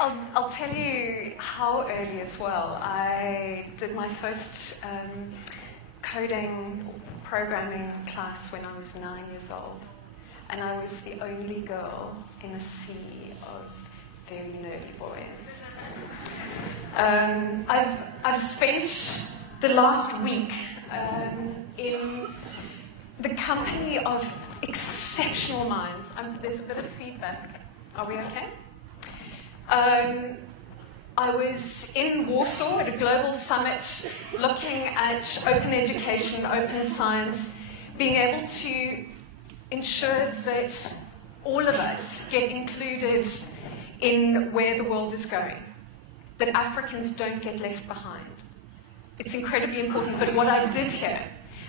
I'll tell you how early as well. I did my first coding programming class when I was 9 years old. And I was the only girl in a sea of very nerdy boys. I've spent the last week in the company of exceptional minds. There's a bit of feedback. Are we okay? I was in Warsaw at a global summit looking at open education, open science, being able to ensure that all of us get included in where the world is going, that Africans don't get left behind. It's incredibly important, but what I did hear,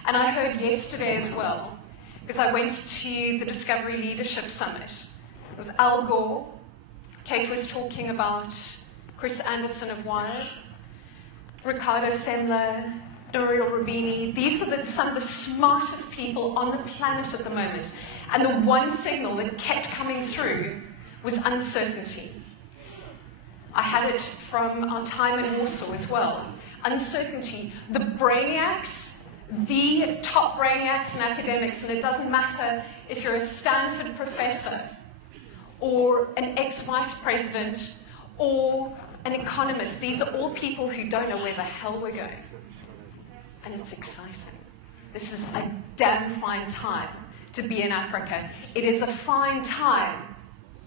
and I heard yesterday as well, because I went to the Discovery Leadership Summit. It was Al Gore, Kate was talking about Chris Anderson of Wired, Ricardo Semler, Nouriel Roubini. These are some of the smartest people on the planet at the moment. And the one signal that kept coming through was uncertainty. I had it from our time in Warsaw as well. Uncertainty. The brainiacs, the top brainiacs and academics, and it doesn't matter if you're a Stanford professor or an ex-vice president or an economist. These are all people who don't know where the hell we're going. And it's exciting. This is a damn fine time to be in Africa. It is a fine time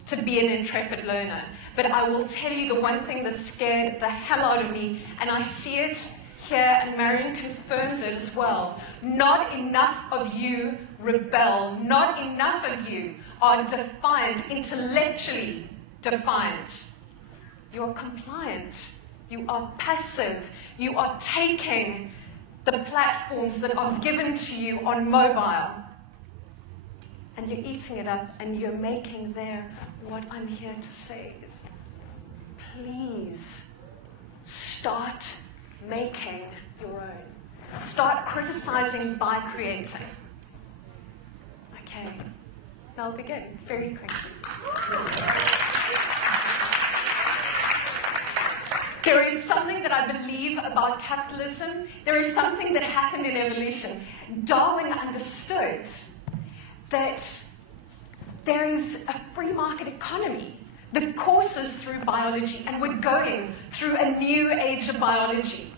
to be an intrepid learner. But I will tell you the one thing that scared the hell out of me, and I see it here, and Marion confirmed it as well. Not enough of you rebel. Not enough of you are defiant, intellectually defiant. You are compliant. You are passive. You are taking the platforms that are given to you on mobile, and you're eating it up, and you're making there. What I'm here to say is, please start making your own. Start criticizing by creating. Okay, I'll begin very quickly. There is something that I believe about capitalism. There is something that happened in evolution. Darwin understood that there is a free market economy that courses through biology, and we're going through a new age of biology.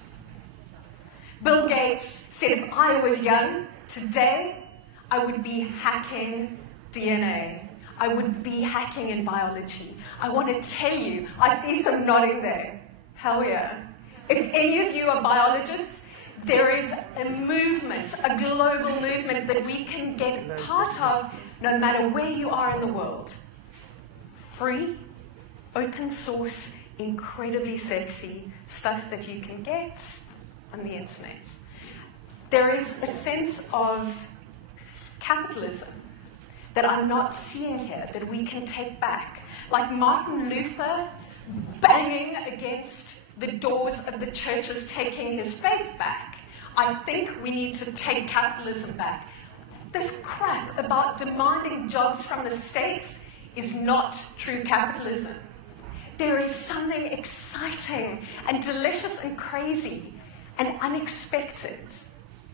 Bill Gates said, if I was young today, I would be hacking DNA. I would be hacking in biology. I want to tell you, I see some nodding there. Hell yeah. If any of you are biologists, there is a movement, a global movement that we can get part of no matter where you are in the world. Free, open source, incredibly sexy stuff that you can get on the internet. There is a sense of capitalism that I'm not seeing here, that we can take back. Like Martin Luther banging against the doors of the churches, taking his faith back. I think we need to take capitalism back. This crap about demanding jobs from the states is not true capitalism. There is something exciting and delicious and crazy and unexpected.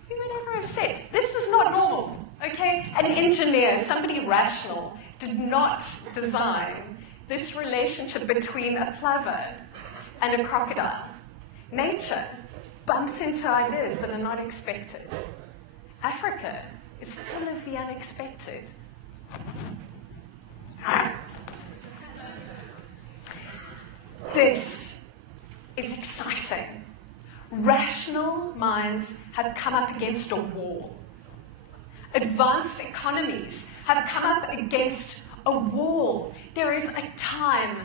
Whatever I've said, this is not normal, okay? An engineer, somebody rational, did not design this relationship between a plover and a crocodile. Nature bumps into ideas that are not expected. Africa is full of the unexpected. This is exciting. Rational minds have come up against a wall. Advanced economies have come up against a wall. There is a time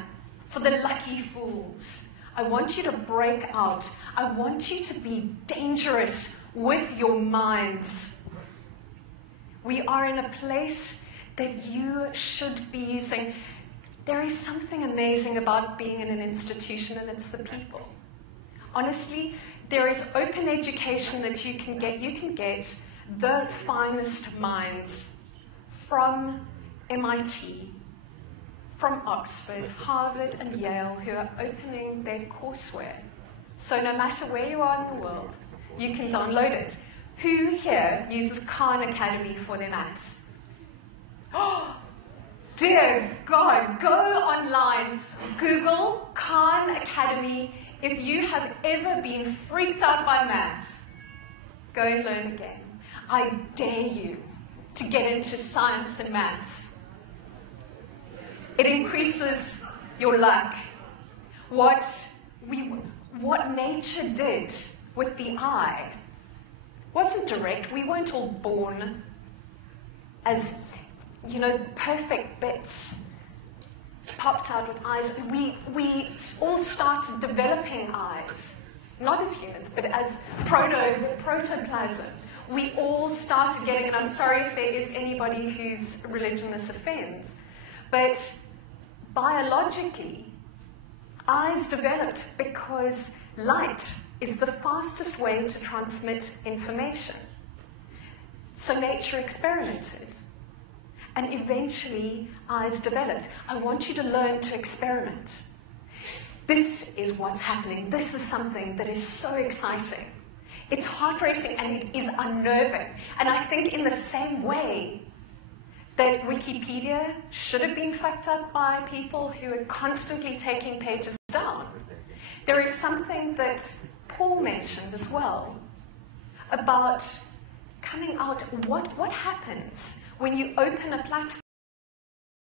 for the lucky fools. I want you to break out. I want you to be dangerous with your minds. We are in a place that you should be using. There is something amazing about being in an institution, and it's the people. Honestly, there is open education that you can get. You can get the finest minds from MIT, from Oxford, Harvard, and Yale who are opening their courseware. So no matter where you are in the world, you can download it. Who here uses Khan Academy for their maths? Oh, dear God, go online, Google Khan Academy. If you have ever been freaked out by maths, go and learn again. I dare you to get into science and maths. It increases your luck. What nature did with the eye wasn't direct. We weren't all born as, perfect bits popped out with eyes. We all started developing eyes, not as humans, but as protoplasm. We all started getting, and I'm sorry if there is anybody whose religion this offends, but biologically, eyes developed because light is the fastest way to transmit information. So nature experimented, and eventually eyes developed. I want you to learn to experiment. This is what's happening. This is something that is so exciting. It's heart-racing and it is unnerving. And I think in the same way that Wikipedia should have been fucked up by people who are constantly taking pages down, there is something that Paul mentioned as well about coming out. What happens when you open a platform